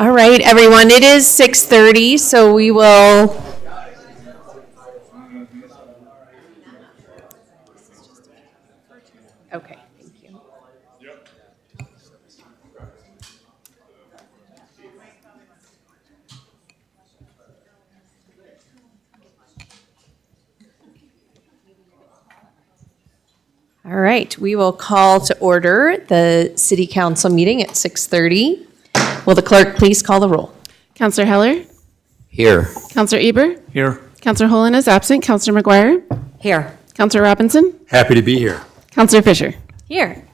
All right, everyone, it is 6:30, so we will. Okay, thank you. All right, we will call to order the city council meeting at 6:30. Will the clerk please call the roll? Counselor Heller? Here. Counselor Eber? Here. Counselor Holen is absent. Counselor McGuire? Here. Counselor Robinson? Happy to be here. Counselor Fisher? Here.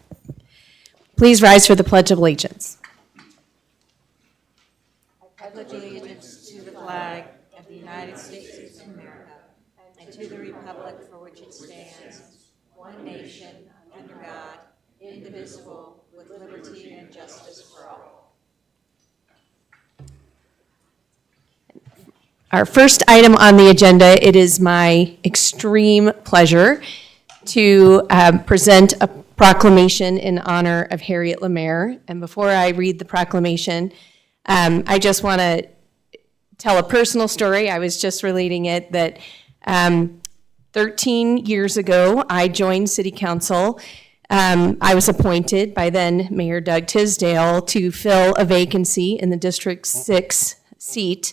Please rise for the Pledge of Allegiance. I pledge allegiance to the flag of the United States of America and to the republic for which it stands, one nation, under God, indivisible, with liberty and justice for all. Our first item on the agenda, it is my extreme pleasure to present a proclamation in honor of Harriet Lemaire. And before I read the proclamation, I just want to tell a personal story. I was just relating it that 13 years ago, I joined City Council. I was appointed by then Mayor Doug Tisdale to fill a vacancy in the District 6 seat,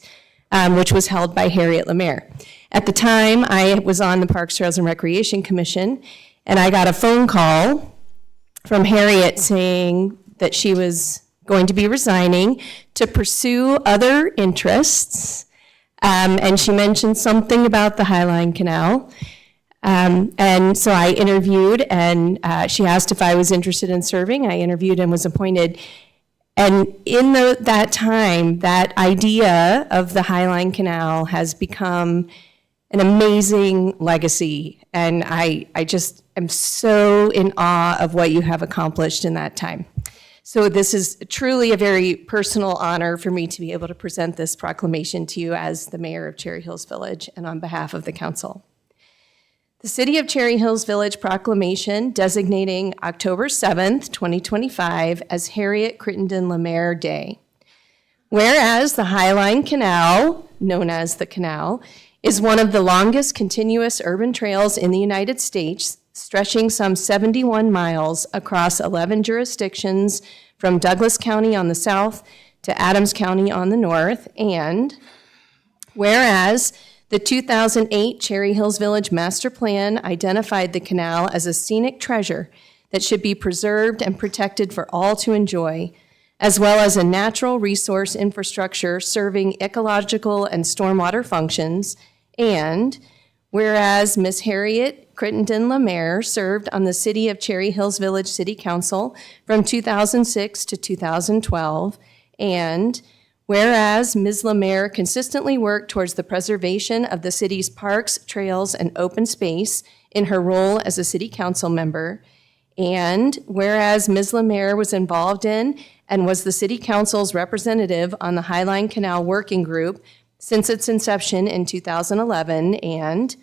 which was held by Harriet Lemaire. At the time, I was on the Parks, Trails, and Recreation Commission, and I got a phone call from Harriet saying that she was going to be resigning to pursue other interests, and she mentioned something about the Highline Canal. And so I interviewed, and she asked if I was interested in serving. I interviewed and was appointed. And in that time, that idea of the Highline Canal has become an amazing legacy. And I just am so in awe of what you have accomplished in that time. So this is truly a very personal honor for me to be able to present this proclamation to you as the mayor of Cherry Hills Village and on behalf of the council. The City of Cherry Hills Village proclamation designating October 7th, 2025 as Harriet Crittenden Lemaire Day. Whereas the Highline Canal, known as the Canal, is one of the longest continuous urban trails in the United States, stretching some 71 miles across 11 jurisdictions from Douglas County on the south to Adams County on the north, and whereas the 2008 Cherry Hills Village Master Plan identified the canal as a scenic treasure that should be preserved and protected for all to enjoy, as well as a natural resource infrastructure serving ecological and stormwater functions, and whereas Ms. Harriet Crittenden Lemaire served on the City of Cherry Hills Village City Council from 2006 to 2012, and whereas Ms. Lemaire consistently worked towards the preservation of the city's parks, trails, and open space in her role as a city council member, and whereas Ms. Lemaire was involved in and was the city council's representative on the Highline Canal Working Group since its inception in 2011, and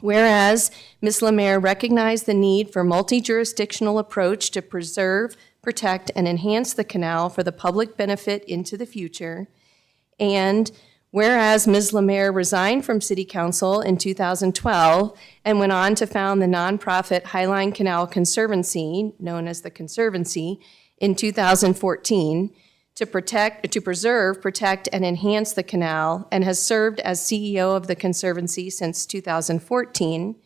whereas Ms. Lemaire recognized the need for multi-jurisdictional approach to preserve, protect, and enhance the canal for the public benefit into the future, and whereas Ms. Lemaire resigned from City Council in 2012 and went on to found the nonprofit Highline Canal Conservancy, known as the Conservancy, in 2014 to preserve, protect, and enhance the canal, and has served as CEO of the Conservancy since 2014,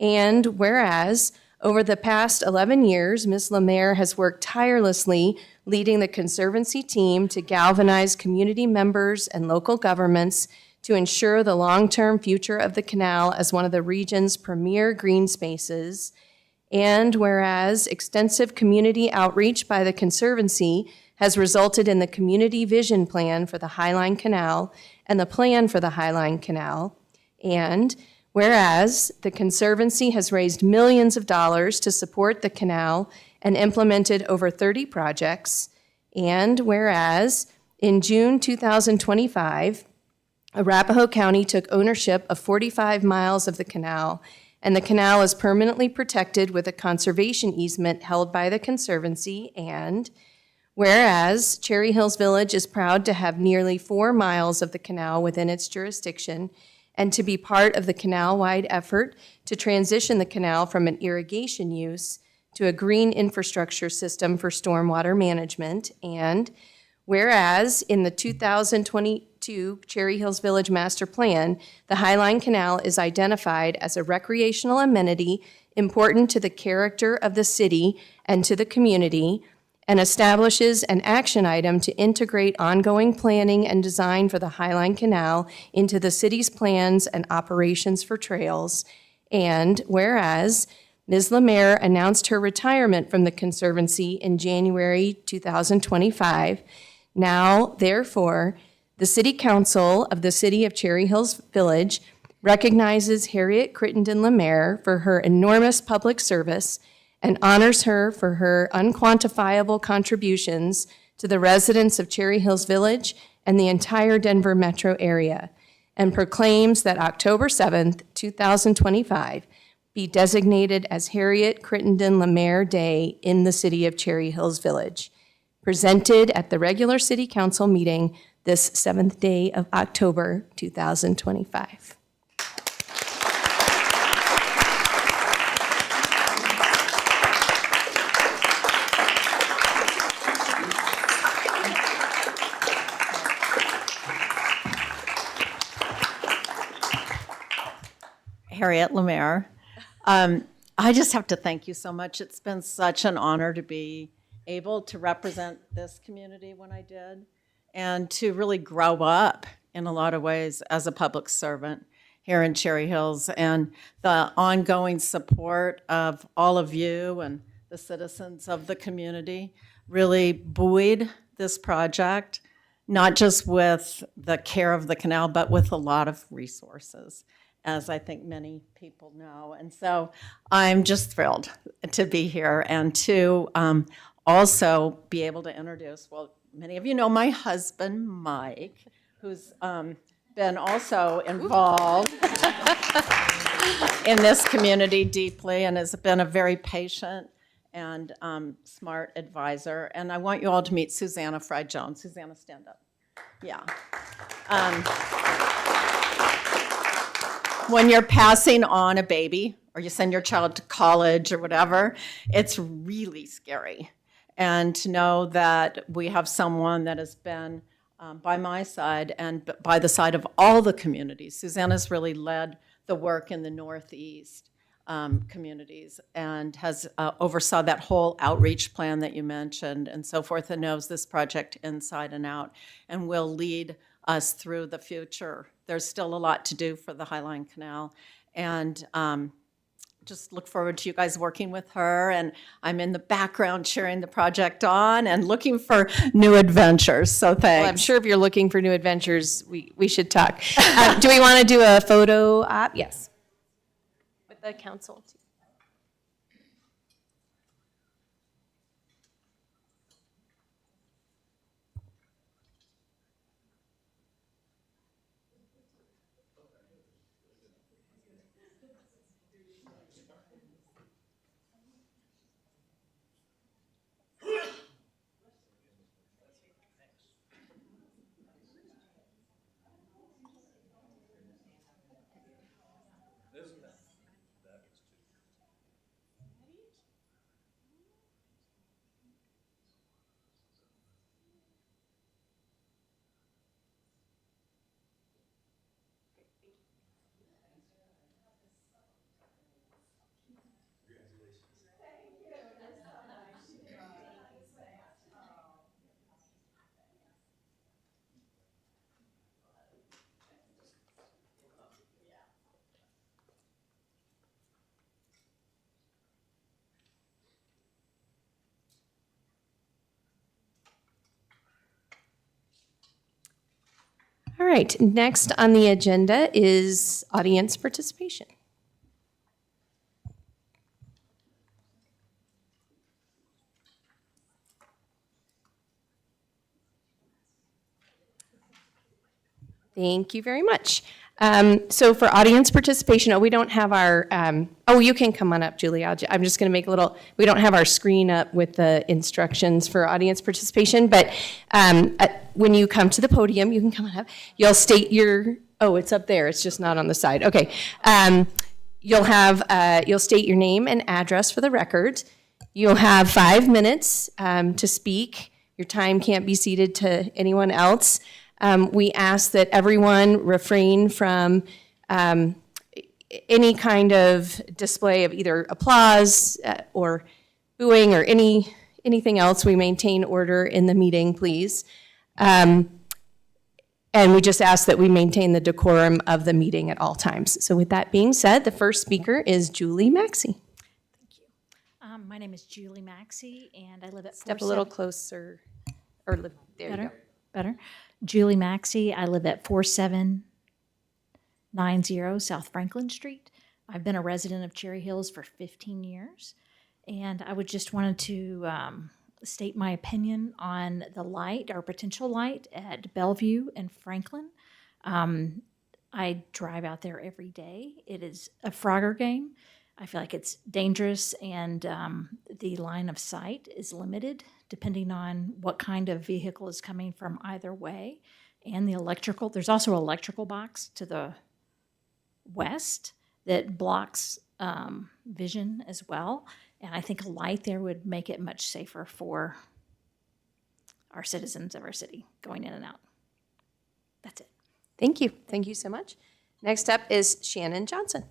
and whereas over the past 11 years, Ms. Lemaire has worked tirelessly leading the Conservancy team to galvanize community members and local governments to ensure the long-term future of the canal as one of the region's premier green spaces, and whereas extensive community outreach by the Conservancy has resulted in the Community Vision Plan for the Highline Canal and the Plan for the Highline Canal, and whereas the Conservancy has raised millions of dollars to support the canal and implemented over 30 projects, and whereas in June 2025, Arapahoe County took ownership of 45 miles of the canal, and the canal is permanently protected with a conservation easement held by the Conservancy, and Whereas Cherry Hills Village is proud to have nearly 4 miles of the canal within its jurisdiction and to be part of the canal-wide effort to transition the canal from an irrigation use to a green infrastructure system for stormwater management. And whereas in the 2022 Cherry Hills Village Master Plan, the Highline Canal is identified as a recreational amenity important to the character of the city and to the community, and establishes an action item to integrate ongoing planning and design for the Highline Canal into the city's plans and operations for trails. And whereas Ms. Lemaire announced her retirement from the Conservancy in January 2025, now, therefore, the City Council of the City of Cherry Hills Village recognizes Harriet Crittenden Lemaire for her enormous public service and honors her for her unquantifiable contributions to the residents of Cherry Hills Village and the entire Denver metro area, and proclaims that October 7th, 2025, be designated as Harriet Crittenden Lemaire Day in the city of Cherry Hills Village. Presented at the regular City Council meeting this 7th day of October, 2025. Harriet Lemaire. I just have to thank you so much. It's been such an honor to be able to represent this community when I did, and to really grow up in a lot of ways as a public servant here in Cherry Hills, and the ongoing support of all of you and the citizens of the community really buoyed this project, not just with the care of the canal, but with a lot of resources, as I think many people know. And so I'm just thrilled to be here and to also be able to introduce, well, many of you know my husband, Mike, who's been also involved in this community deeply and has been a very patient and smart advisor. And I want you all to meet Susanna Fry-Jones. Susanna, stand up. Yeah. When you're passing on a baby or you send your child to college or whatever, it's really scary. And to know that we have someone that has been by my side and by the side of all the communities. Susanna's really led the work in the Northeast communities and has oversaw that whole outreach plan that you mentioned and so forth, and knows this project inside and out and will lead us through the future. There's still a lot to do for the Highline Canal, and just look forward to you guys working with her. And I'm in the background cheering the project on and looking for new adventures, so thanks. Well, I'm sure if you're looking for new adventures, we should talk. Do we want to do a photo op? Yes. With the council, too. All right, next on the agenda is audience participation. Thank you very much. So for audience participation, we don't have our, you can come on up, Julie. I'm just going to make a little, we don't have our screen up with the instructions for audience participation, but when you come to the podium, you can come on up. You'll state your, it's up there. It's just not on the side. Okay. You'll state your name and address for the record. You'll have 5 minutes to speak. Your time can't be ceded to anyone else. We ask that everyone refrain from any kind of display of either applause or booing or anything else. We maintain order in the meeting, please. And we just ask that we maintain the decorum of the meeting at all times. So with that being said, the first speaker is Julie Maxey. My name is Julie Maxey, and I live at Step a little closer. Or there you go. Better. Julie Maxey. I live at 4790 South Franklin Street. I've been a resident of Cherry Hills for 15 years, and I would just wanted to state my opinion on the light, or potential light, at Bellevue and Franklin. I drive out there every day. It is a Frogger game. I feel like it's dangerous, and the line of sight is limited depending on what kind of vehicle is coming from either way. And the electrical, there's also an electrical box to the west that blocks vision as well. And I think a light there would make it much safer for our citizens of our city going in and out. That's it. Thank you. Thank you so much. Next up is Shannon Johnson.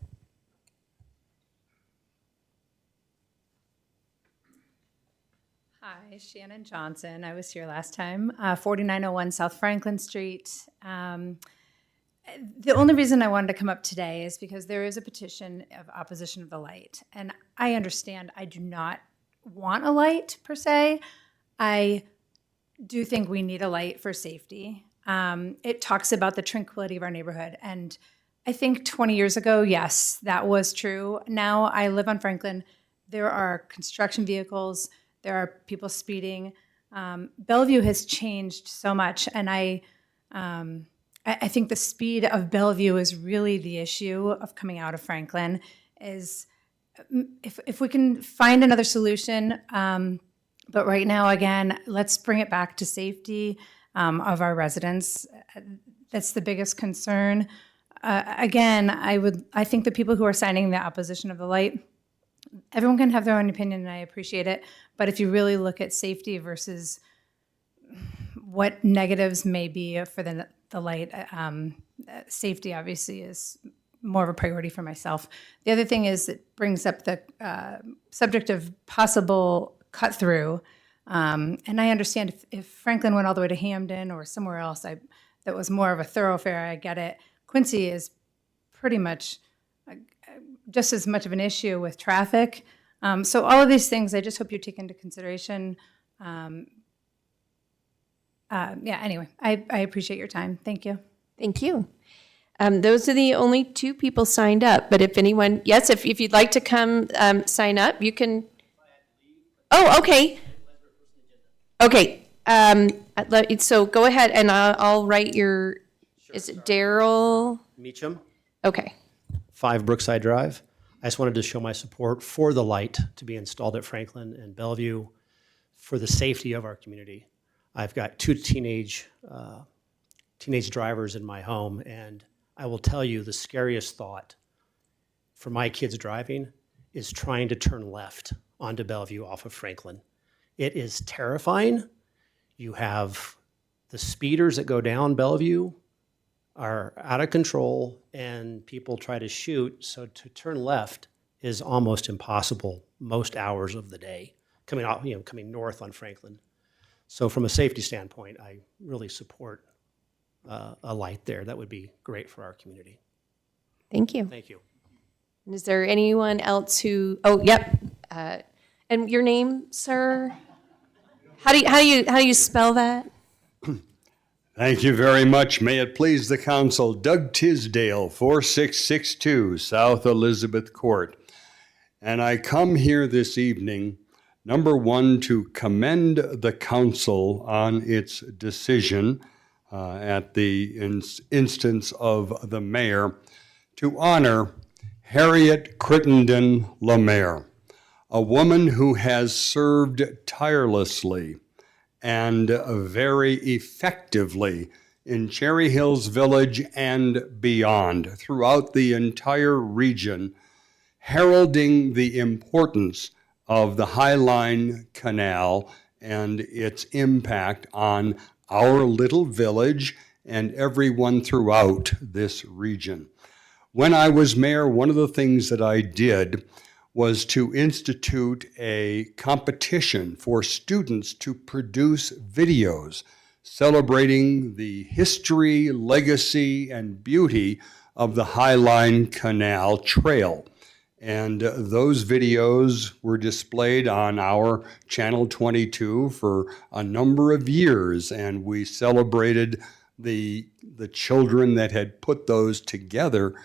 Hi, Shannon Johnson. I was here last time, 4901 South Franklin Street. The only reason I wanted to come up today is because there is a petition of opposition of the light. And I understand I do not want a light per se. I do think we need a light for safety. It talks about the tranquility of our neighborhood. And I think 20 years ago, yes, that was true. Now I live on Franklin. There are construction vehicles. There are people speeding. Bellevue has changed so much, and I think the speed of Bellevue is really the issue of coming out of Franklin. Is if we can find another solution, but right now, again, let's bring it back to safety of our residents. That's the biggest concern. Again, I think the people who are signing the opposition of the light, everyone can have their own opinion, and I appreciate it. But if you really look at safety versus what negatives may be for the light, safety obviously is more of a priority for myself. The other thing is it brings up the subject of possible cut through. And I understand if Franklin went all the way to Hamden or somewhere else that was more of a thoroughfare, I get it. Quincy is pretty much just as much of an issue with traffic. So all of these things, I just hope you take into consideration. Anyway, I appreciate your time. Thank you. Thank you. Those are the only two people signed up, but if anyone, yes, if you'd like to come sign up, you can. Oh, okay. Okay. So go ahead and I'll write your, is it Daryl? Meacham, Okay. 5 Brookside Drive. I just wanted to show my support for the light to be installed at Franklin and Bellevue for the safety of our community. I've got 2 teenage drivers in my home, and I will tell you the scariest thought for my kids driving is trying to turn left onto Bellevue off of Franklin. It is terrifying. You have the speeders that go down Bellevue are out of control, and people try to shoot, so to turn left is almost impossible most hours of the day, coming north on Franklin. So from a safety standpoint, I really support a light there. That would be great for our community. Thank you. Thank you. And is there anyone else who, yep. And your name, sir? How do you spell that? Thank you very much. May it please the council, Doug Tisdale, 4662 South Elizabeth Court. And I come here this evening, number one, to commend the council on its decision at the instance of the mayor to honor Harriet Crittenden LeMaire, a woman who has served tirelessly and very effectively in Cherry Hills Village and beyond throughout the entire region, heralding the importance of the Highline Canal and its impact on our little village and everyone throughout this region. When I was mayor, one of the things that I did was to institute a competition for students to produce videos celebrating the history, legacy, and beauty of the Highline Canal Trail. And those videos were displayed on our Channel 22 for a number of years, and we celebrated the children that had put those together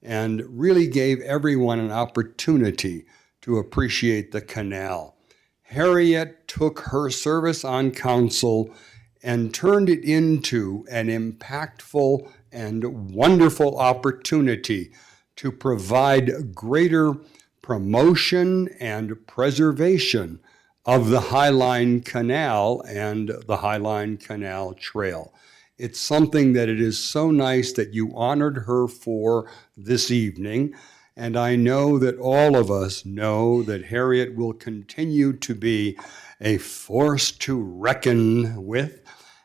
and really gave everyone an opportunity to appreciate the canal. Harriet took her service on council and turned it into an impactful and wonderful opportunity to provide greater promotion and preservation of the Highline Canal and the Highline Canal Trail. It's something that it is so nice that you honored her for this evening, and I know that all of us know that Harriet will continue to be a force to reckon with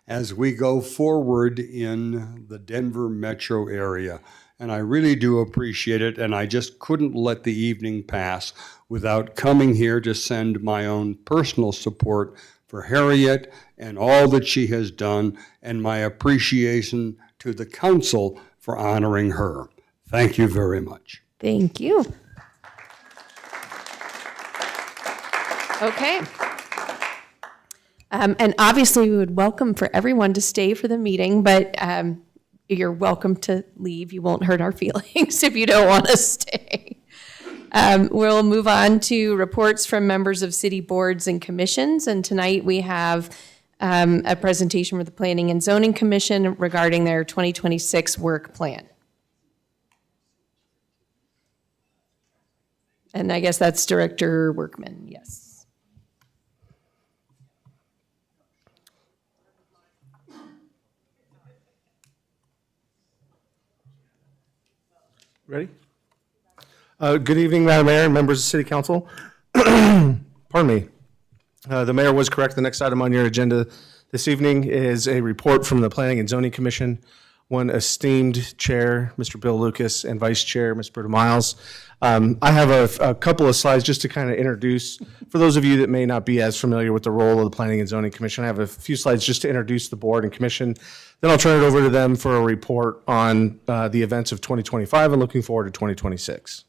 as we go forward in the Denver metro area. And I really do appreciate it, and I just couldn't let the evening pass without coming here to send my own personal support for Harriet and all that she has done, and my appreciation to the council for honoring her. Thank you very much. Thank you. Okay. And obviously, we would welcome for everyone to stay for the meeting, but you're welcome to leave. You won't hurt our feelings if you don't want to stay. We'll move on to reports from members of city boards and commissions. And tonight we have a presentation for the Planning and Zoning Commission regarding their 2026 work plan. And I guess that's Director Workman, yes. Ready? Good evening, Madam Mayor and members of City Council. Pardon me. The mayor was correct. The next item on your agenda this evening is a report from the Planning and Zoning Commission. One esteemed chair, Mr. Bill Lucas, and vice chair, Ms. Britta Miles. I have a couple of slides just to kind of introduce, for those of you that may not be as familiar with the role of the Planning and Zoning Commission, I have a few slides just to introduce the board and commission. Then I'll turn it over to them for a report on the events of 2025 and looking forward to 2026.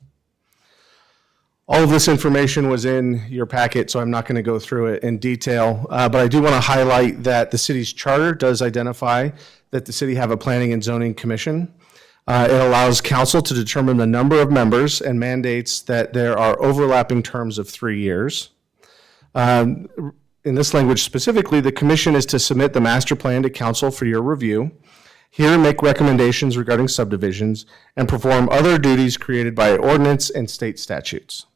All of this information was in your packet, so I'm not going to go through it in detail, but I do want to highlight that the city's charter does identify that the city have a Planning and Zoning Commission. It allows council to determine the number of members and mandates that there are overlapping terms of 3 years. In this language specifically, the commission is to submit the master plan to council for your review, here make recommendations regarding subdivisions, and perform other duties created by ordinance and state statutes.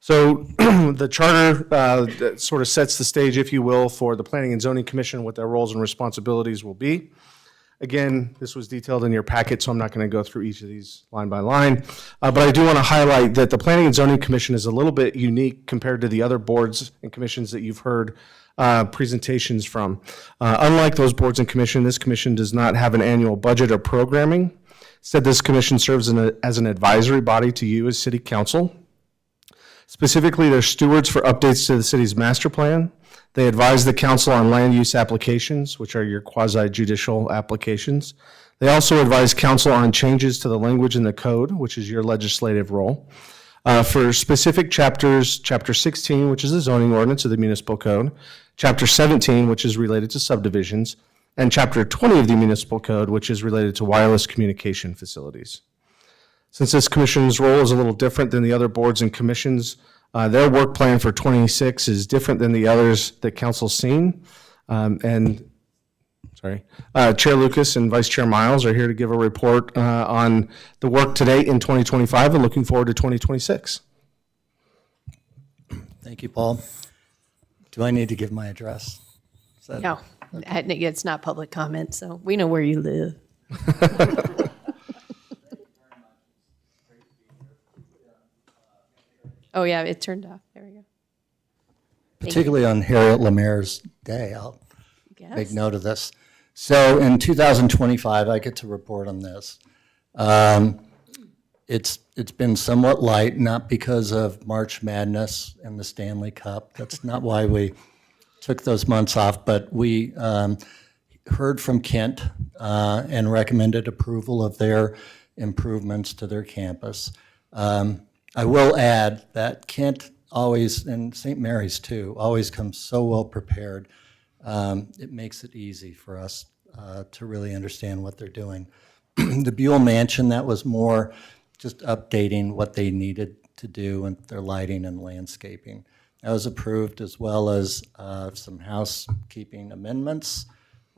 So the charter sort of sets the stage, if you will, for the Planning and Zoning Commission, what their roles and responsibilities will be. Again, this was detailed in your packet, so I'm not going to go through each of these line by line. But I do want to highlight that the Planning and Zoning Commission is a little bit unique compared to the other boards and commissions that you've heard presentations from. Unlike those boards and commission, this commission does not have an annual budget or programming. Instead, this commission serves as an advisory body to you as City Council. Specifically, they're stewards for updates to the city's master plan. They advise the council on land use applications, which are your quasi-judicial applications. They also advise council on changes to the language in the code, which is your legislative role. For specific chapters, Chapter 16, which is the zoning ordinance of the municipal code, Chapter 17, which is related to subdivisions, and Chapter 20 of the municipal code, which is related to wireless communication facilities. Since this commission's role is a little different than the other boards and commissions, Their work plan for 26 is different than the others that council's seen. Chair Lucas and Vice Chair Miles are here to give a report on the work to date in 2025 and looking forward to 2026. Thank you, Paul. Do I need to give my address? No, it's not public comment, so we know where you live. Oh, yeah, it turned off. There we go. Particularly on Harriet Lemaire's day, I'll make Yes. note of this. So in 2025, I get to report on this. It's been somewhat light, not because of March Madness and the Stanley Cup. That's not why we took those months off, but we heard from Kent and recommended approval of their improvements to their campus. I will add that Kent always, and St. Mary's too, always comes so well prepared. It makes it easy for us to really understand what they're doing. The Buell Mansion, that was more just updating what they needed to do and their lighting and landscaping. That was approved, as well as some housekeeping amendments.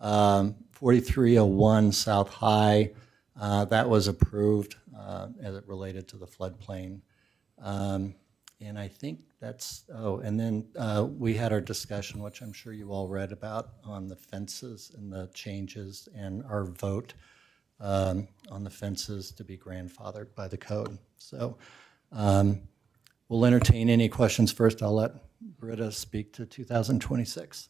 4301 South High, that was approved as it related to the floodplain. And I think that's, and then we had our discussion, which I'm sure you all read about, on the fences and the changes and our vote on the fences to be grandfathered by the code. So we'll entertain any questions first. I'll let Britta speak to 2026.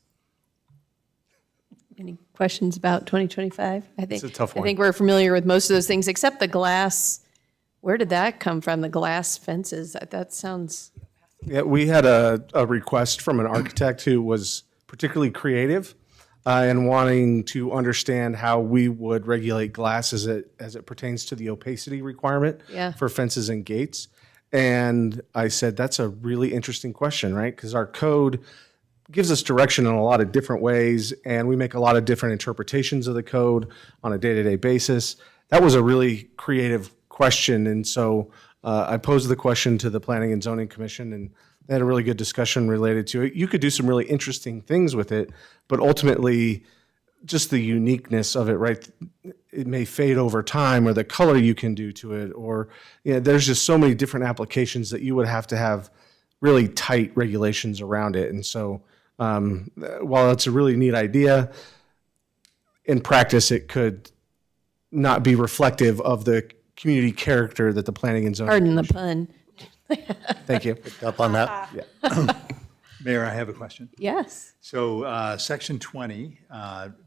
Any questions about 2025? It's a tough one. I think we're familiar with most of those things, except the glass. Where did that come from, the glass fences? That sounds, Yeah, we had a request from an architect who was particularly creative and wanting to understand how we would regulate glass as it pertains to the opacity requirement Yeah. for fences and gates. And I said, that's a really interesting question, right? Because our code gives us direction in a lot of different ways, and we make a lot of different interpretations of the code on a day-to-day basis. That was a really creative question, and so I posed the question to the Planning and Zoning Commission, and they had a really good discussion related to it. You could do some really interesting things with it, but ultimately, just the uniqueness of it, right? It may fade over time, or the color you can do to it, or there's just so many different applications that you would have to have really tight regulations around it. And so, while it's a really neat idea, in practice, it could not be reflective of the community character that the Planning and Zoning. pardon the pun. Thank you. Up on that? Mayor, I have a question. Yes. So Section 20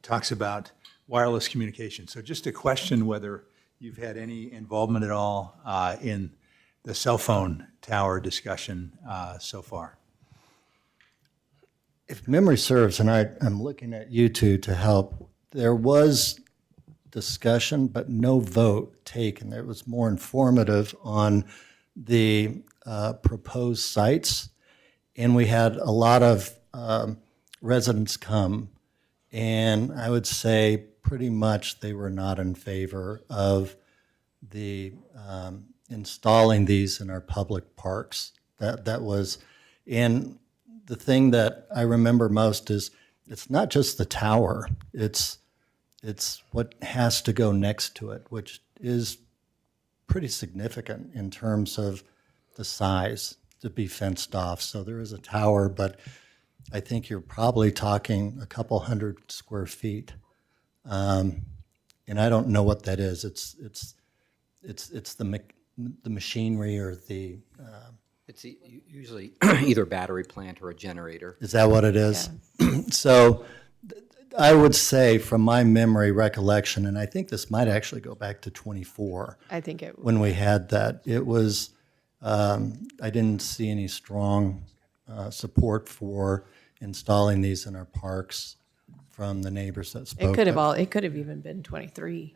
talks about wireless communication. So just a question whether you've had any involvement at all in the cell phone tower discussion so far. If memory serves, and I'm looking at you two to help, there was discussion, but no vote taken. It was more informative on the proposed sites, and we had a lot of residents come, and I would say pretty much they were not in favor of the installing these in our public parks. That was, and the thing that I remember most is it's not just the tower, it's what has to go next to it, which is pretty significant in terms of the size to be fenced off. So there is a tower, but I think you're probably talking a couple hundred square feet. And I don't know what that is. It's the machinery or the, It's usually either battery plant or a generator. is that what it is? So I would say from my memory recollection, and I think this might actually go back to 24, I think it, when we had that, it was, I didn't see any strong support for installing these in our parks from the neighbors that spoke. it could have even been 23.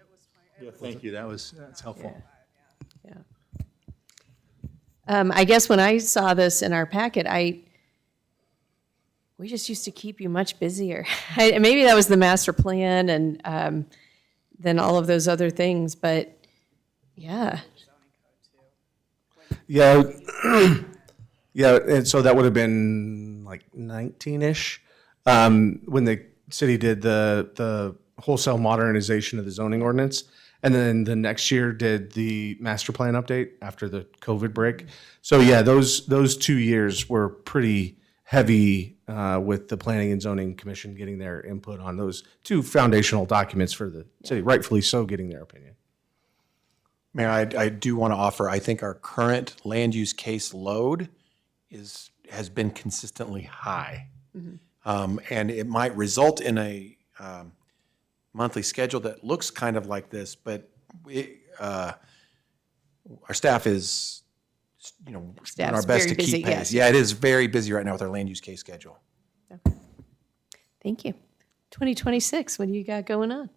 Yeah, thank you. That's helpful. Yeah. I guess when I saw this in our packet, we just used to keep you much busier. Maybe that was the master plan and then all of those other things, but yeah. Yeah, Yeah, and so that would have been like 19-ish, when the city did the wholesale modernization of the zoning ordinance. And then the next year did the master plan update after the COVID break. So yeah, those 2 years were pretty heavy with the Planning and Zoning Commission getting their input on those two foundational documents for the city, rightfully so getting their opinion. Mayor, I do want to offer, I think our current land use case load has been consistently high. And it might result in a monthly schedule that looks kind of like this, but our staff is, doing our Staff's best very to busy, keep pace. yes. Yeah, it is very busy right now with our land use case schedule. Thank you. 2026, what do you got going on?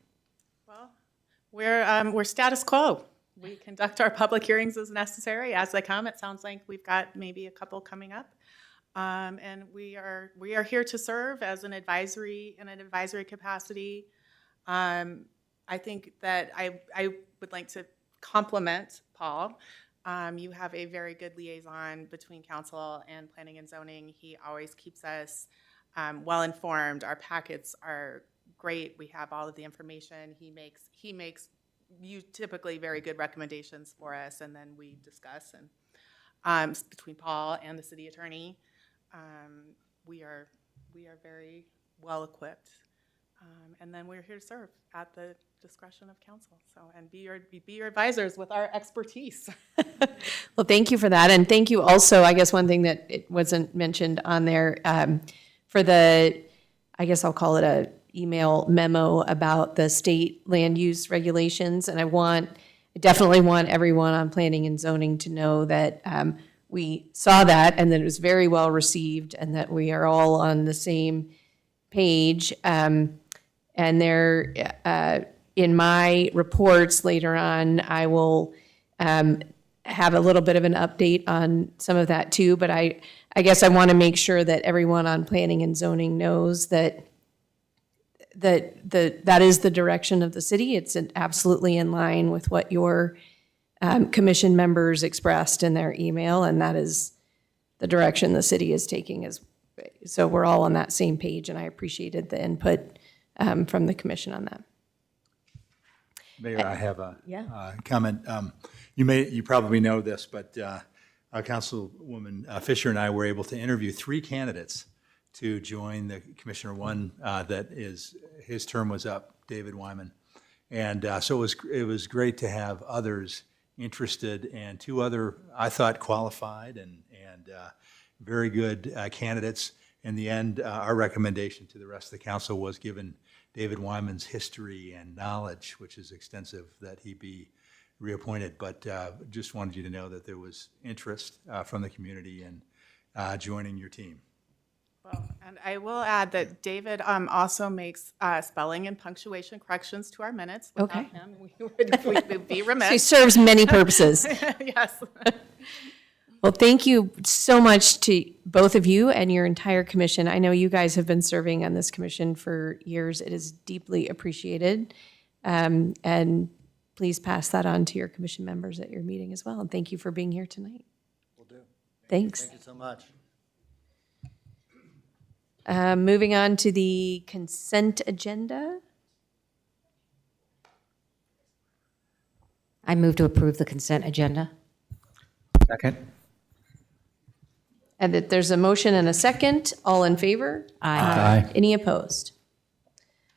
We're status quo. We conduct our public hearings as necessary as they come. It sounds like we've got maybe a couple coming up. And we are here to serve as in an advisory capacity. I think that I would like to compliment Paul. You have a very good liaison between council and planning and zoning. He always keeps us well informed. Our packets are great. We have all of the information. He makes you typically very good recommendations for us, and then we discuss. And between Paul and the city attorney, we are very well equipped. And then we're here to serve at the discretion of council. So, and be your advisors with our expertise. Well, thank you for that. And thank you also, I guess one thing that it wasn't mentioned on there, for the, I guess I'll call it a email memo about the state land use regulations. And I definitely want everyone on planning and zoning to know that we saw that and that it was very well received and that we are all on the same page. And there, in my reports later on, I will have a little bit of an update on some of that too. But I guess I want to make sure that everyone on planning and zoning knows that that is the direction of the city. It's absolutely in line with what your commission members expressed in their email, and that is the direction the city is taking. So we're all on that same page, and I appreciated the input from the commission on that. Mayor, I have a comment. You probably know this, but Councilwoman Fisher and I were able to interview 3 candidates to join the Commissioner 1 his term was up, David Wyman. And so it was great to have others interested, and 2 other, I thought, qualified and very good candidates. In the end, our recommendation to the rest of the council was, given David Wyman's history and knowledge, which is extensive, that he be reappointed. But just wanted you to know that there was interest from the community in joining your team. Well, and I will add that David also makes spelling and punctuation corrections to our minutes. Without him, we would be remiss. So he serves many purposes. Yes. Well, thank you so much to both of you and your entire commission. I know you guys have been serving on this commission for years. It is deeply appreciated. And please pass that on to your commission members at your meeting as well. And thank you for being here tonight. Will do. Thanks. Thank you so much. Moving on to the consent agenda. I move to approve the consent agenda. Second. And that there's a motion and a second. All in favor? Aye. Any opposed?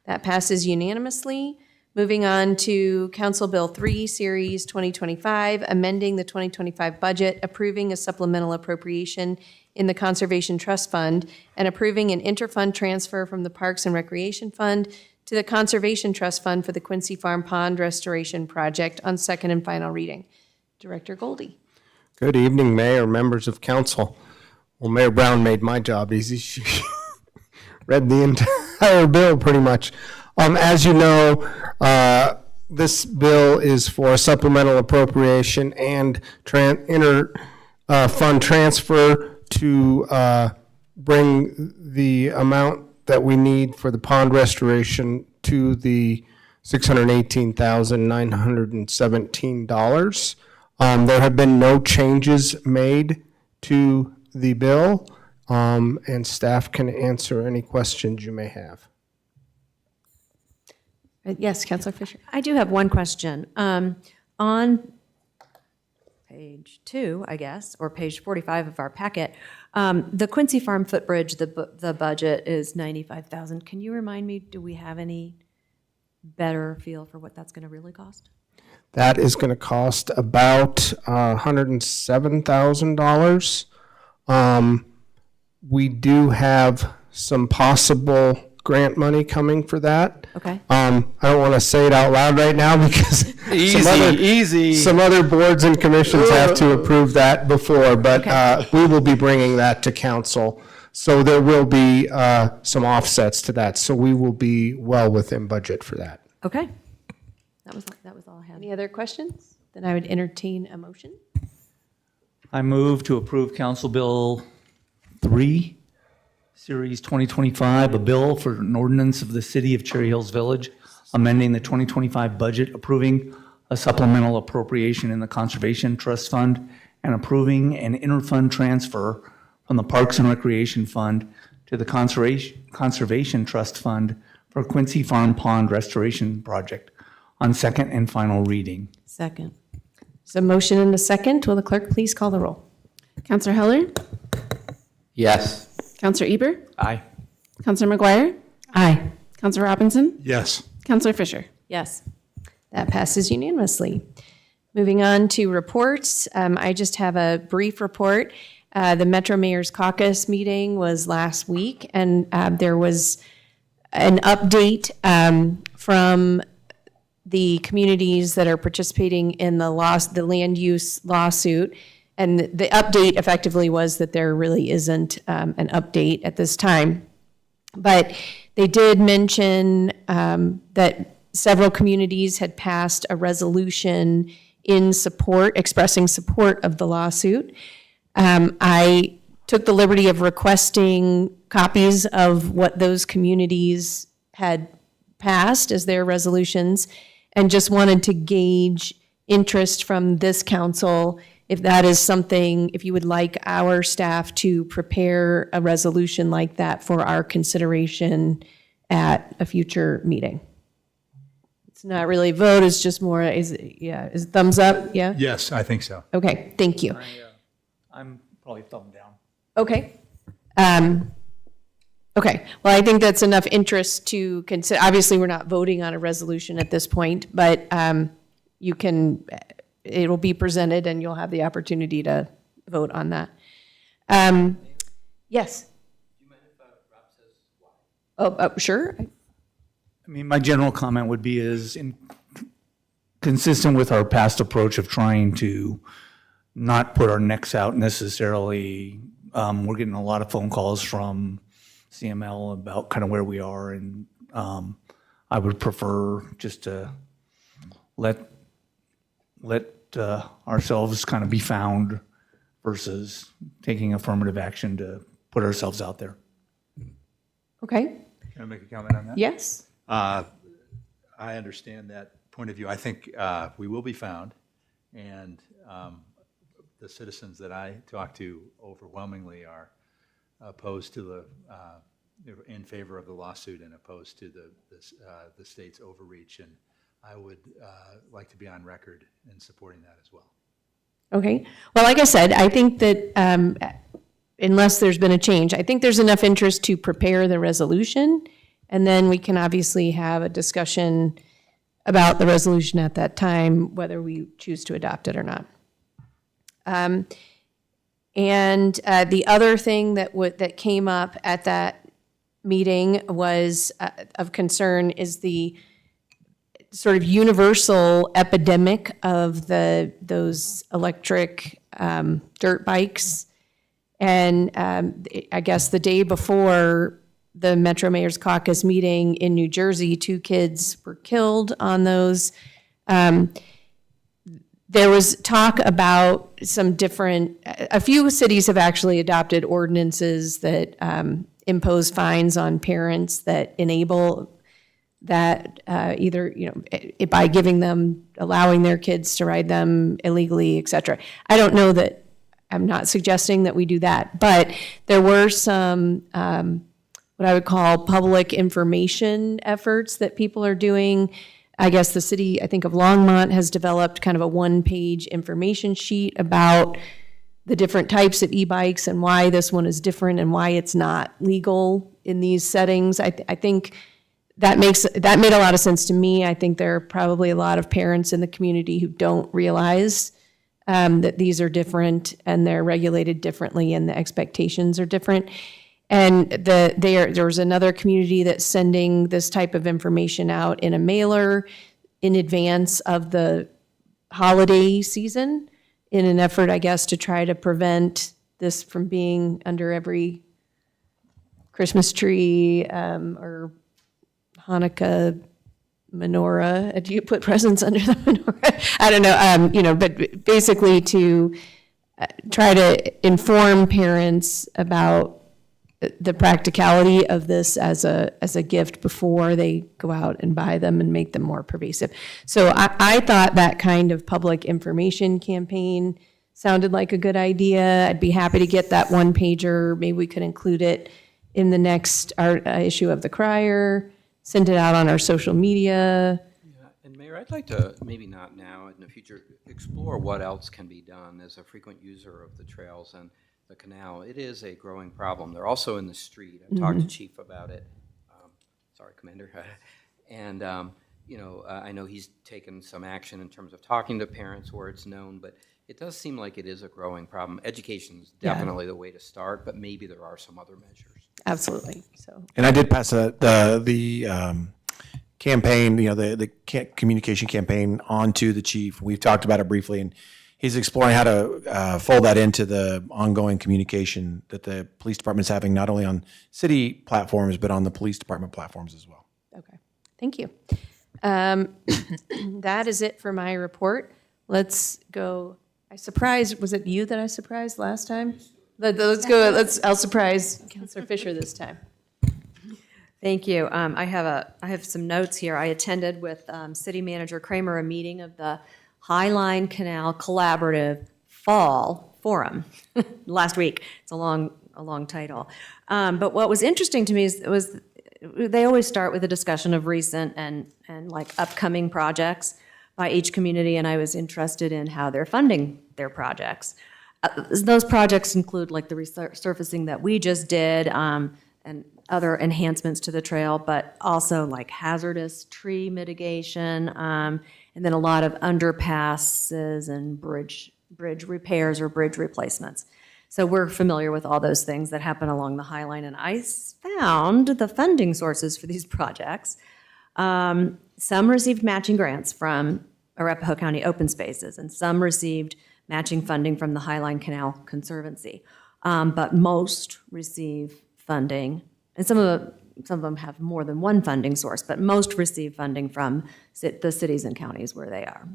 That passes unanimously. Moving on to Council Bill 3, Series 2025, amending the 2025 budget, approving a supplemental appropriation in the Conservation Trust Fund, and approving an interfund transfer from the Parks and Recreation Fund to the Conservation Trust Fund for the Quincy Farm Pond Restoration Project on second and final reading. Director Goldie. Good evening, Mayor, members of council. Well, Mayor Brown made my job easy. She read the entire bill pretty much. As you know, this bill is for supplemental appropriation and fund transfer to bring the amount that we need for the pond restoration to the $618,917. There have been no changes made to the bill, and staff can answer any questions you may have. Yes, Councilor Fisher. I do have one question. On page 2, I guess, or page 45 of our packet, the Quincy Farm footbridge, the budget is $95,000. Can you remind me, do we have any better feel for what that's going to really cost? That is going to cost about $107,000. We do have some possible grant money coming for that. Okay. I don't want to say it out loud right now because some other boards and commissions have to approve that before, but we will be bringing that to council. So there will be some offsets to that. So we will be well within budget for that. Okay. That was all I had. Any other questions? Then I would entertain a motion. I move to approve Council Bill 3, Series 2025, a bill for an ordinance of the City of Cherry Hills Village, amending the 2025 budget, approving a supplemental appropriation in the Conservation Trust Fund, and approving an interfund transfer from the Parks and Recreation Fund to the Conservation Trust Fund for Quincy Farm Pond Restoration Project on second and final reading. Second. So motion and a second. Will the clerk please call the roll? Counselor Heller? Yes. Counselor Eber? Aye. Counselor McGuire? Aye. Counselor Robinson? Yes. Counselor Fisher? Yes. That passes unanimously. Moving on to reports, I just have a brief report. The Metro Mayor's Caucus meeting was last week, and there was an update from the communities that are participating in the land use lawsuit. And the update effectively was that there really isn't an update at this time. But they did mention that several communities had passed a resolution in support, expressing support of the lawsuit. I took the liberty of requesting copies of what those communities had passed as their resolutions, and just wanted to gauge interest from this council if that is something, if you would like our staff to prepare a resolution like that for our consideration at a future meeting. It's not really a vote, it's just more, is it thumbs up, yeah? Yes, I think so. Okay, thank you. I'm probably thumb down. Okay. Okay, well, I think that's enough interest to consider. Obviously, we're not voting on a resolution at this point, but you can, it'll be presented and you'll have the opportunity to vote on that. Yes? Do you mind if Rob says why? Oh, sure. I mean, my general comment would be consistent with our past approach of trying to not put our necks out necessarily. We're getting a lot of phone calls from CML about kind of where we are, and I would prefer just to let ourselves kind of be found versus taking affirmative action to put ourselves out there. Okay. Can I make a comment on that? Yes. I understand that point of view. I think we will be found, and the citizens that I talk to overwhelmingly are opposed to in favor of the lawsuit and opposed to the state's overreach, and I would like to be on record in supporting that as well. Okay. Well, like I said, I think that unless there's been a change, I think there's enough interest to prepare the resolution, and then we can obviously have a discussion about the resolution at that time, whether we choose to adopt it or not. And the other thing that came up at that meeting was of concern is the sort of universal epidemic of those electric dirt bikes. And I guess the day before the Metro Mayor's Caucus meeting in New Jersey, 2 kids were killed on those. There was talk about a few cities have actually adopted ordinances that impose fines on parents that enable that either, by allowing their kids to ride them illegally, et cetera. I don't know that I'm not suggesting that we do that, but there were some, what I would call public information efforts that people are doing. I guess the city, I think of Longmont, has developed kind of a one-page information sheet about the different types of e-bikes and why this one is different and why it's not legal in these settings. I think that made a lot of sense to me. I think there are probably a lot of parents in the community who don't realize that these are different and they're regulated differently and the expectations are different. And there was another community that's sending this type of information out in a mailer in advance of the holiday season in an effort, I guess, to try to prevent this from being under every Christmas tree or Hanukkah menorah. Do you put presents under the menorah? I don't know, but basically to try to inform parents about the practicality of this as a gift before they go out and buy them and make them more pervasive. So I thought that kind of public information campaign sounded like a good idea. I'd be happy to get that one pager. Maybe we could include it in the next issue of the Crier, send it out on our social media. Yeah, and Mayor, I'd like to, maybe not now, in the future, explore what else can be done as a frequent user of the trails and the canal. It is a growing problem. They're also in the street. I've talked to Chief about it. Sorry, Commander. And, I know he's taken some action in terms of talking to parents where it's known, but it does seem like it is a growing problem. Education is definitely the way to start, but maybe there are some other measures. Absolutely. So. And I did pass the campaign, the communication campaign on to the chief. We've talked about it briefly, and he's exploring how to fold that into the ongoing communication that the police department's having, not only on city platforms, but on the police department platforms as well. Okay, thank you. That is it for my report. Let's go. Was it you that I surprised last time? I'll surprise Councilor Fisher this time. Thank you. I have some notes here. I attended with City Manager Kramer a meeting of the Highline Canal Collaborative Fall Forum last week. It's a long title. But what was interesting to me was they always start with a discussion of recent and like upcoming projects by each community, and I was interested in how they're funding their projects. Those projects include like the resurfacing that we just did and other enhancements to the trail, but also like hazardous tree mitigation, and then a lot of underpasses and bridge repairs or bridge replacements. So we're familiar with all those things that happen along the High Line, and I found the funding sources for these projects. Some received matching grants from Arapahoe County Open Spaces, and some received matching funding from the Highline Canal Conservancy. But most receive funding, and some of them have more than one funding source, but most receive funding from the cities and counties where they are.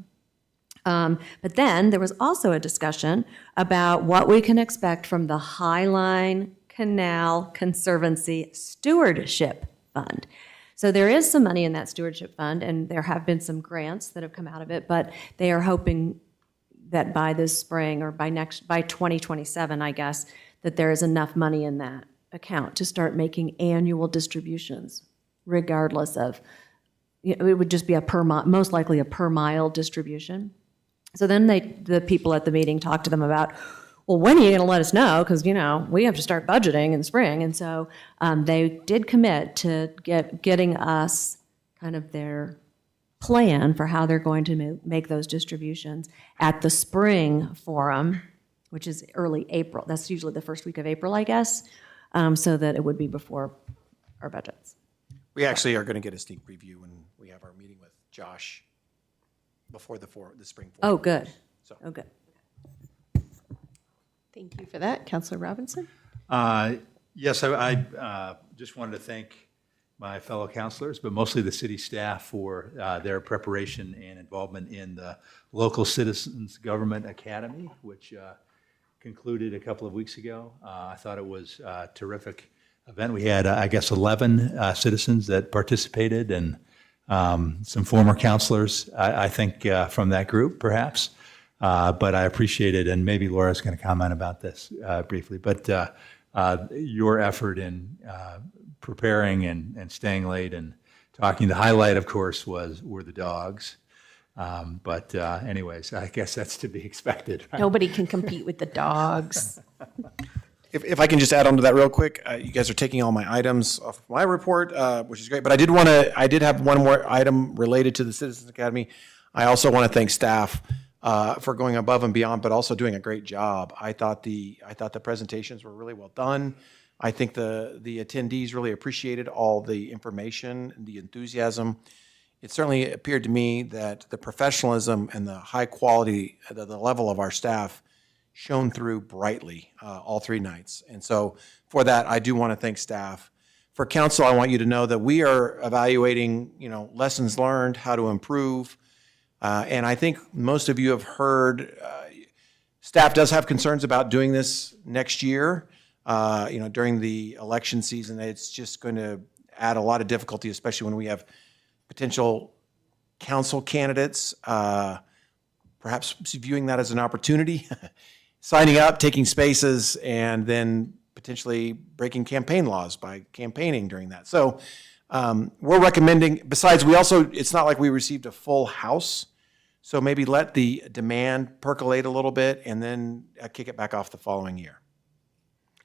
But then there was also a discussion about what we can expect from the Highline Canal Conservancy Stewardship Fund. So there is some money in that stewardship fund, and there have been some grants that have come out of it, but they are hoping that by this spring or by 2027, I guess, that there is enough money in that account to start making annual distributions, regardless of, it would just be most likely a per mile distribution. So then the people at the meeting talked to them about, well, when are you going to let us know? Because, we have to start budgeting in spring. And so they did commit to getting us kind of their plan for how they're going to make those distributions at the spring forum, which is early April. That's usually the first week of April, I guess, so that it would be before our budgets. We actually are going to get a sneak preview when we have our meeting with Josh before the spring forum. Oh, good. So. Oh, good. Thank you for that. Councilor Robinson? Yes, I just wanted to thank my fellow councilors, but mostly the city staff for their preparation and involvement in the Local Citizens Government Academy, which concluded a couple of weeks ago. I thought it was a terrific event. We had, 11 citizens that participated, and some former councilors, I think, from that group, perhaps. but I appreciate it, and maybe Laura's going to comment about this briefly. But your effort in preparing and staying late and talking, the highlight, of course, were the dogs. But anyways, I guess that's to be expected. Right? Nobody can compete with the dogs. If I can just add on to that real quick, you guys are taking all my items off my report, which is great. But I did have one more item related to the Citizens Academy. I also want to thank staff for going above and beyond, but also doing a great job. I thought the presentations were really well done. I think the attendees really appreciated all the information and the enthusiasm. It certainly appeared to me that the professionalism and the high quality, the level of our staff shone through brightly all 3 nights. And so for that, I do want to thank staff. For council, I want you to know that we are evaluating, lessons learned, how to improve. And I think most of you have heard, staff does have concerns about doing this next year, during the election season. It's just going to add a lot of difficulty, especially when we have potential council candidates, perhaps viewing that as an opportunity, signing up, taking spaces, and then potentially breaking campaign laws by campaigning during that. So we're recommending, besides it's not like we received a full house, so maybe let the demand percolate a little bit and then kick it back off the following year.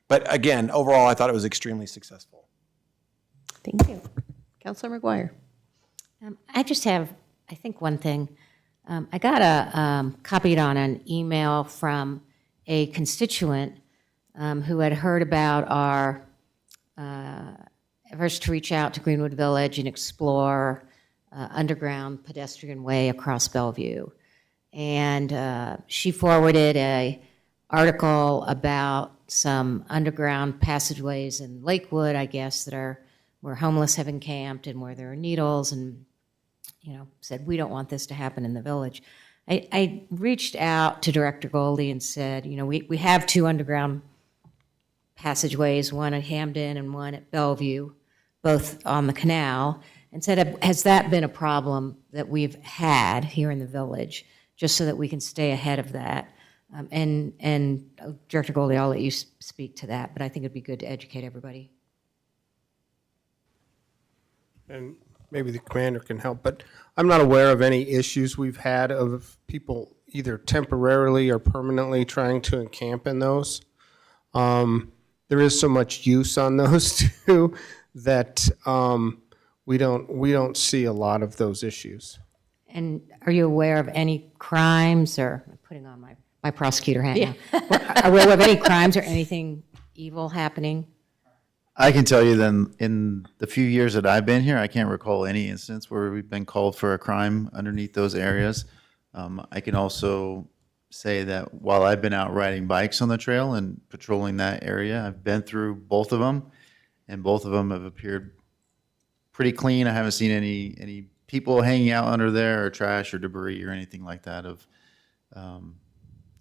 But again, overall, I thought it was extremely successful. Thank you. Councilor McGuire. I just have, I think, one thing. I got copied on an email from a constituent who had heard about our efforts to reach out to Greenwood Village and explore underground pedestrian way across Bellevue. And she forwarded an article about some underground passageways in Lakewood, I guess, that are where homeless have encamped and where there are needles, and said, we don't want this to happen in the village. I reached out to Director Goldie and said, we have 2 underground passageways, one at Hamden and one at Bellevue, both on the canal, and said, has that been a problem that we've had here in the village, just so that we can stay ahead of that? And Director Goldie, I'll let you speak to that, but I think it'd be good to educate everybody. And maybe the commander can help, but I'm not aware of any issues we've had of people either temporarily or permanently trying to encamp in those. There is so much use on those too that we don't see a lot of those issues. And are you aware of any crimes, or I'm putting on my prosecutor hat now. Are we aware of any crimes or anything evil happening? I can tell you then, in the few years that I've been here, I can't recall any instance where we've been called for a crime underneath those areas. I can also say that while I've been out riding bikes on the trail and patrolling that area, I've been through both of them, and both of them have appeared pretty clean. I haven't seen any people hanging out under there or trash or debris or anything like that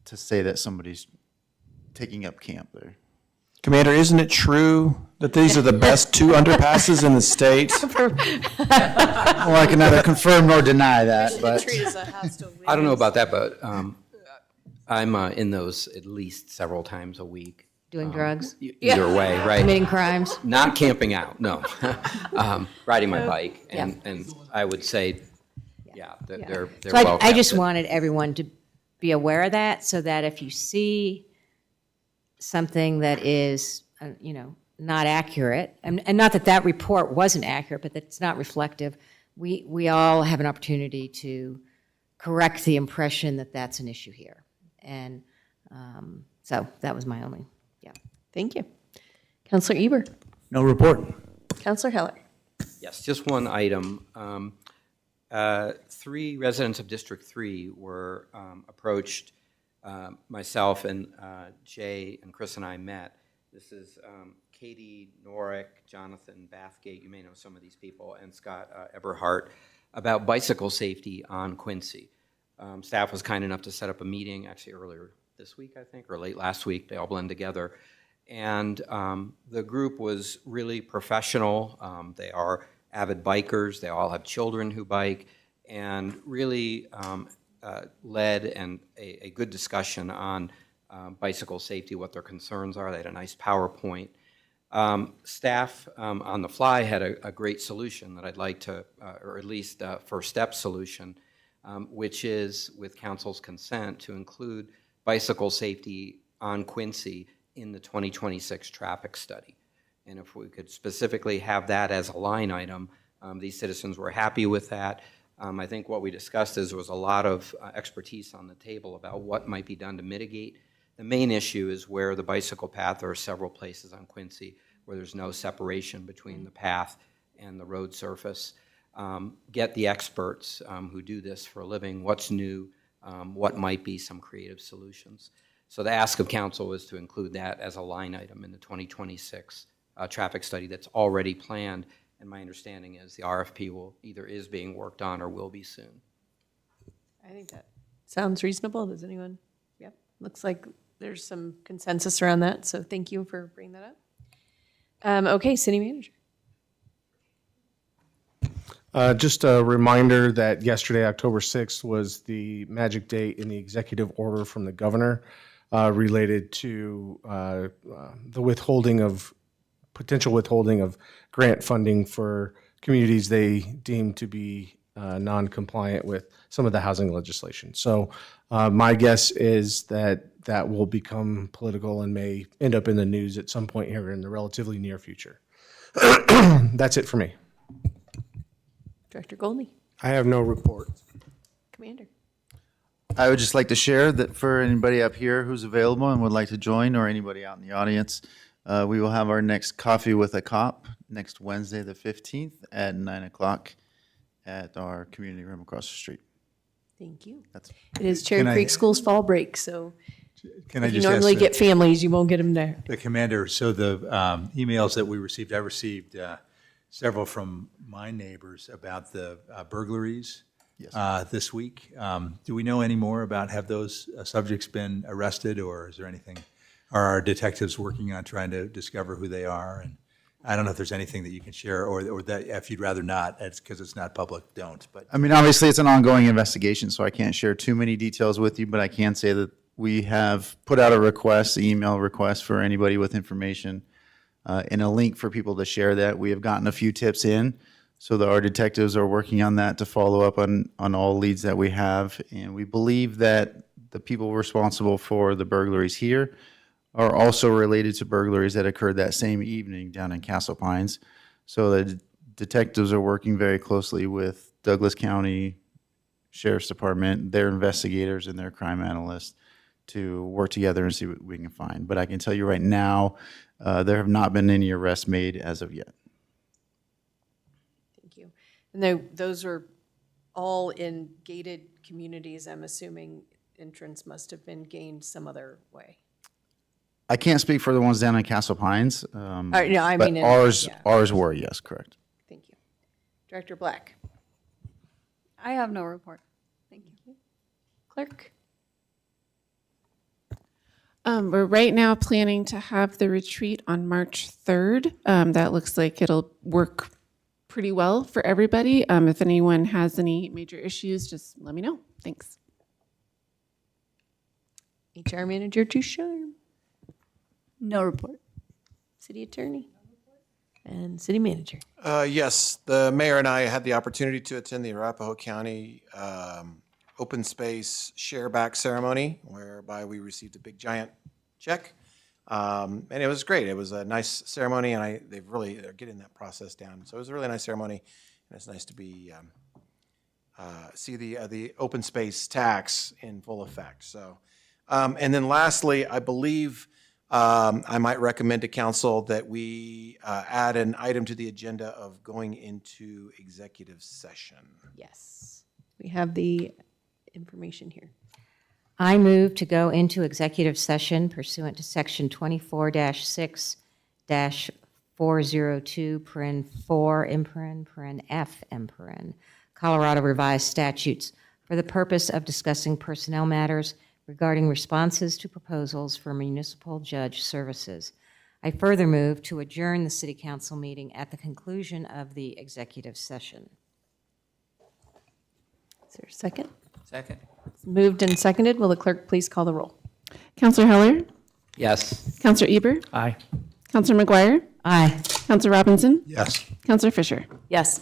to say that somebody's taking up camp there. Commander, isn't it true that these are the best 2 underpasses in the state? Well, I can neither confirm nor deny that, but I don't know about that, but I'm in those at least several times a week. Doing drugs? Either way, right? Committing crimes? Not camping out, no. Riding my bike, and I would say, they're So well I just kept. wanted everyone to be aware of that, so that if you see something that is, not accurate, and not that that report wasn't accurate, but that it's not reflective, we all have an opportunity to correct the impression that that's an issue here. And so that was my only, Thank you. Councilor Eber. No report. Councilor Heller. Yes, just one item. 3 residents of District 3 were approached. Myself and Jay and Chris and I met. This is Katie Norick, Jonathan Bathgate, you may know some of these people, and Scott Eberhardt, about bicycle safety on Quincy. Staff was kind enough to set up a meeting, actually earlier this week, I think, or late last week. They all blend together. And the group was really professional. They are avid bikers. They all have children who bike, and really led a good discussion on bicycle safety, what their concerns are. They had a nice PowerPoint. Staff on the fly had a great solution that I'd like to, or at least a first step solution, which is, with council's consent, to include bicycle safety on Quincy in the 2026 traffic study. And if we could specifically have that as a line item, these citizens were happy with that. I think what we discussed is there was a lot of expertise on the table about what might be done to mitigate. The main issue is where the bicycle path, there are several places on Quincy where there's no separation between the path and the road surface. Get the experts who do this for a living, what's new, what might be some creative solutions. So the ask of council was to include that as a line item in the 2026 traffic study that's already planned. And my understanding is the RFP will either is being worked on or will be soon. I think that sounds reasonable. Does anyone? Yep. Looks like there's some consensus around that. So thank you for bringing that up. Okay, city manager. Just a reminder that yesterday, October 6th, was the magic date in the executive order from the governor related to the potential withholding of grant funding for communities they deem to be non-compliant with some of the housing legislation. So my guess is that that will become political and may end up in the news at some point here in the relatively near future. That's it for me. Director Goldney. I have no report. Commander. I would just like to share that for anybody up here who's available and would like to join, or anybody out in the audience, we will have our next Coffee with a Cop next Wednesday, the 15th at 9 o'clock at our community room across the street. Thank you. That's It is Cherry Creek School's fall break, so Can I if you just ask normally the- get families, you won't get them there. The commander, so the emails that we received, I received several from my neighbors about the burglaries this week. Do we know any more about, have those subjects been arrested, or is there anything, are our detectives working on trying to discover who they are? And I don't know if there's anything that you can share, or that if you'd rather not, it's because it's not public, don't. But I mean, obviously, it's an ongoing investigation, so I can't share too many details with you, but I can say that we have put out a request, email request for anybody with information, and a link for people to share that. We have gotten a few tips in, so that our detectives are working on that to follow up on all leads that we have. And we believe that the people responsible for the burglaries here are also related to burglaries that occurred that same evening down in Castle Pines. So the detectives are working very closely with Douglas County Sheriff's Department, their investigators and their crime analysts to work together and see what we can find. But I can tell you right now, there have not been any arrests made as of yet. Thank you. And those are all in gated communities. I'm assuming entrance must have been gained some other way. I can't speak for the ones down in Castle Pines. No, I but mean, ours yeah. were, yes, correct. Thank you. Director Black. I have no report. Thank you. Clerk. We're right now planning to have the retreat on March 3rd. That looks like it'll work pretty well for everybody. If anyone has any major issues, just let me know. Thanks. HR Manager Ducharme. No report. City Attorney. And City Manager. Yes, the mayor and I had the opportunity to attend the Arapahoe County Open Space Shareback Ceremony, whereby we received a big giant check. And it was great. It was a nice ceremony, and they're getting that process down. So it was a really nice ceremony, and it's nice to be see the open space tax in full effect. So, and then lastly, I believe I might recommend to council that we add an item to the agenda of going into executive session. Yes. We have the information here. I move to go into executive session pursuant to Section 24-6-402(4) Colorado Revised Statutes for the purpose of discussing personnel matters regarding responses to proposals for municipal judge services. I further move to adjourn the City Council meeting at the conclusion of the executive session. Is there a second? Second. Moved and seconded. Will the clerk please call the roll? Counselor Heller? Yes. Counselor Eber? Aye. Counselor McGuire? Aye. Counselor Robinson? Yes. Counselor Fisher? Yes.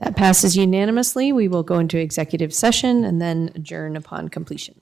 That passes unanimously. We will go into executive session and then adjourn upon completion.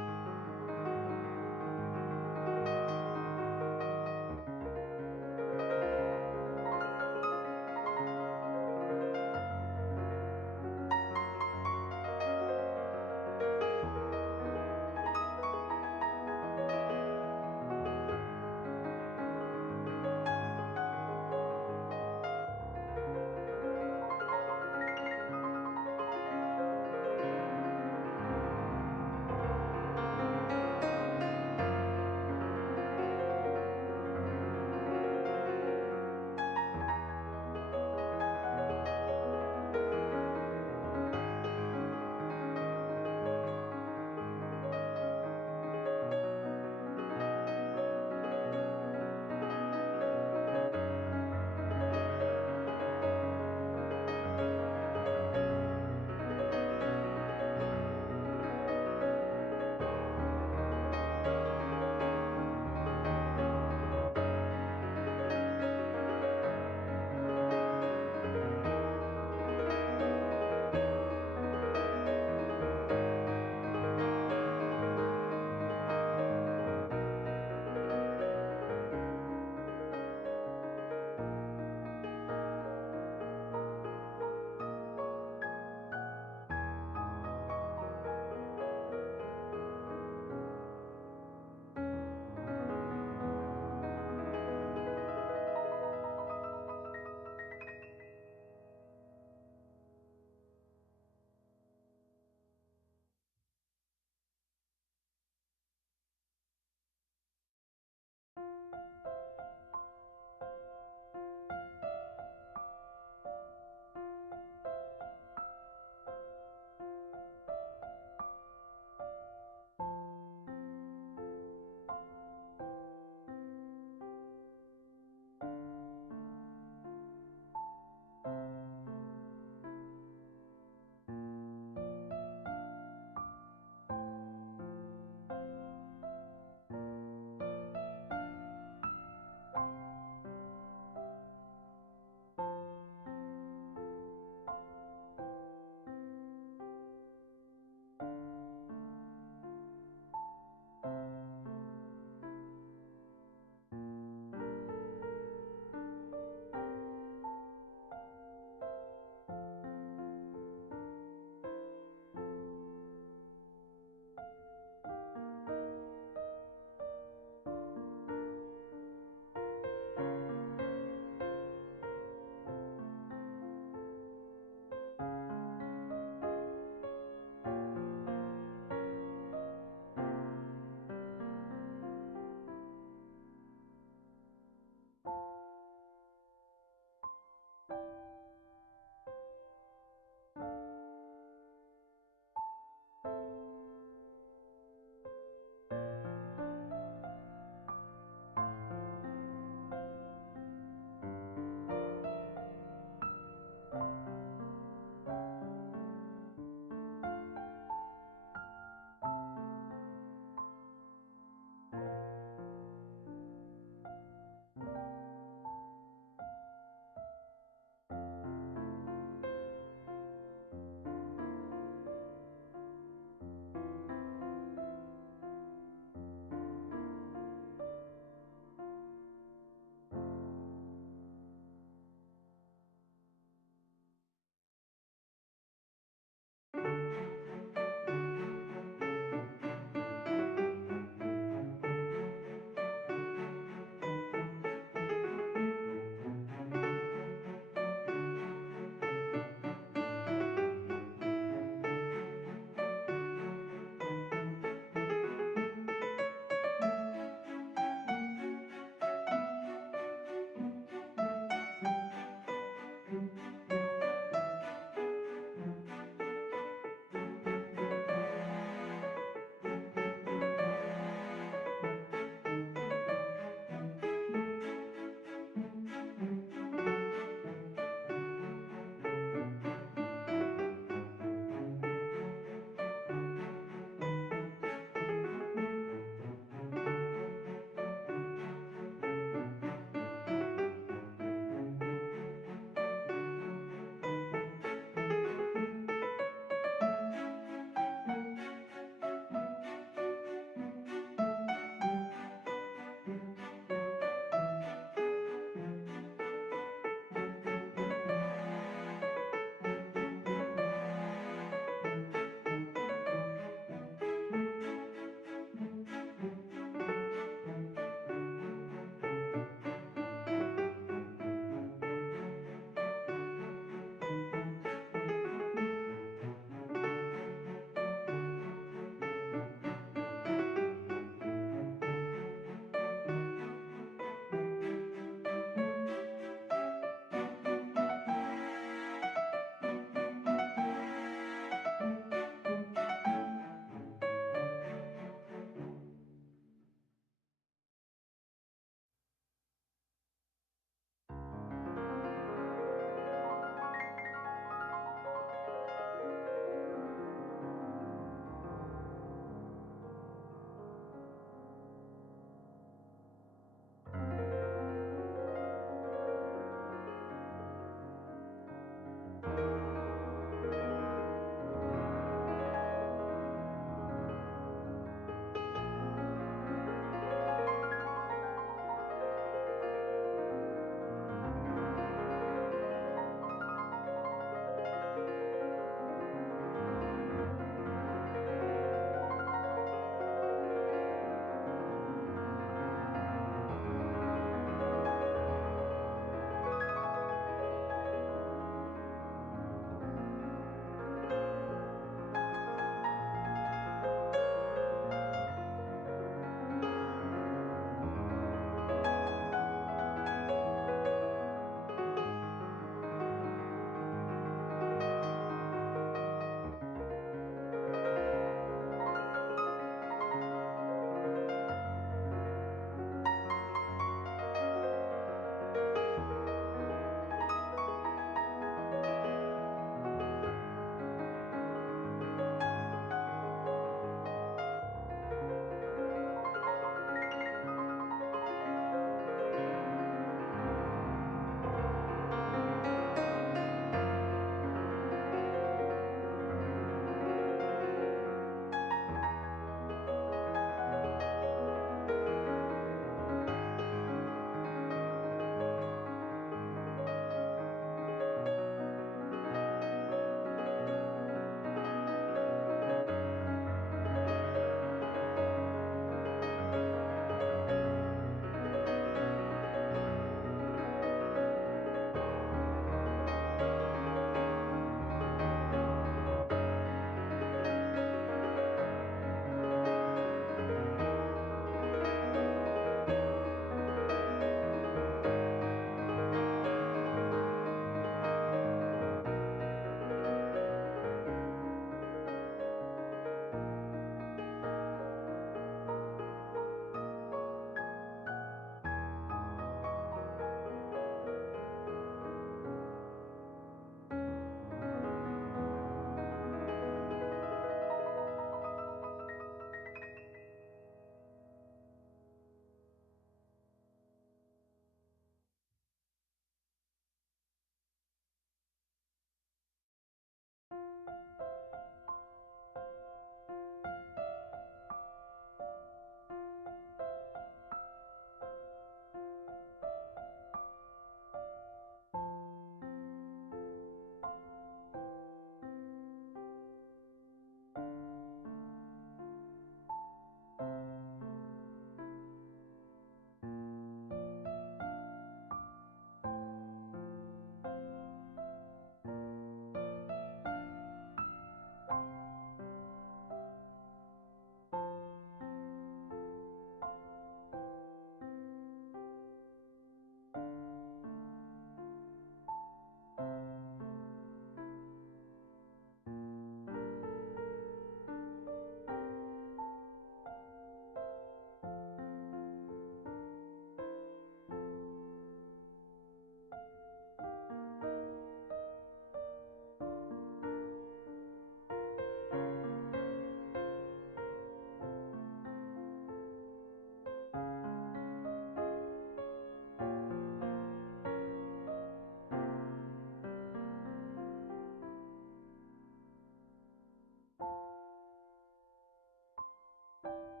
you.